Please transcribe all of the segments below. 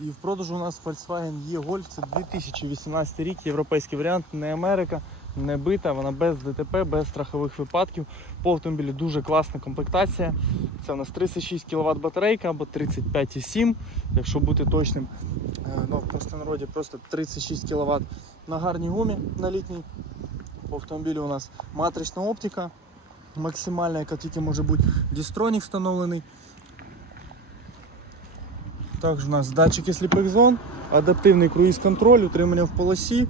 І в продажу у нас Volkswagen E-Golf, це 2018 рік, європейський варіант, не Америка, не бита, вона без ДТП, без страхових випадків. По автомобілі дуже класна комплектація. Це у нас 36 кВт батарейка або 35,7, якщо бути точним. Е, Ну, в простонароді просто 36 кВт на гарній гумі на літній. По автомобілю у нас матрична оптика, максимальна, яка тільки може бути. Дістронік встановлений. Також у нас датчики сліпих зон, адаптивний круїз-контроль, утримання в полосі,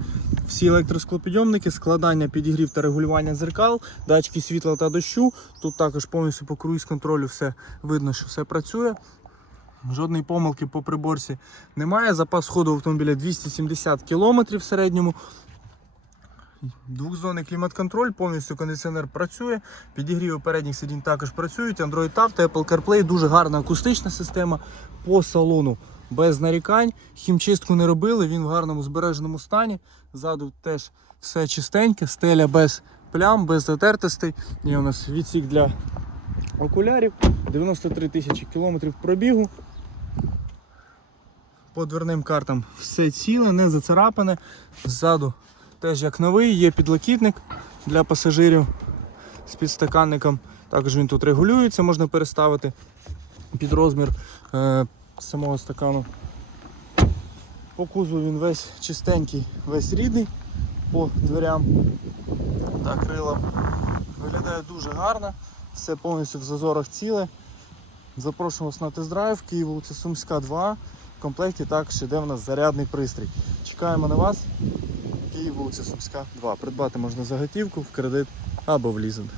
всі електросклопідйомники, складання, підігрів та регулювання зеркал, датчики світла та дощу. Тут також повністю по круїз-контролю все видно, що все працює. Жодної помилки по приборці немає. Запас ходу автомобіля 270 км в середньому. Двохзонний клімат-контроль, повністю кондиціонер працює, підігріви передніх сидінь також працюють, Android Auto, Apple CarPlay, дуже гарна акустична система по салону без нарікань. Хімчистку не робили, він в гарному збереженому стані. Ззаду теж все чистеньке, стеля без плям, без затертостей. Є у нас відсік для окулярів, 93 тисячі кілометрів пробігу. По дверним картам все ціле, не зацарапане. Ззаду теж як новий, є підлокітник для пасажирів з підстаканником. Також він тут регулюється, можна переставити під розмір е, самого стакану. По кузову він весь чистенький, весь рідний по дверям та крилам. Виглядає дуже гарно, все повністю в зазорах ціле. Запрошуємо вас на тест-драйв, Київ вулиця Сумська 2. В комплекті також іде в нас зарядний пристрій. Чекаємо на вас. Київ вулиця Сумська 2. Придбати можна за готівку, в кредит або в лізинг.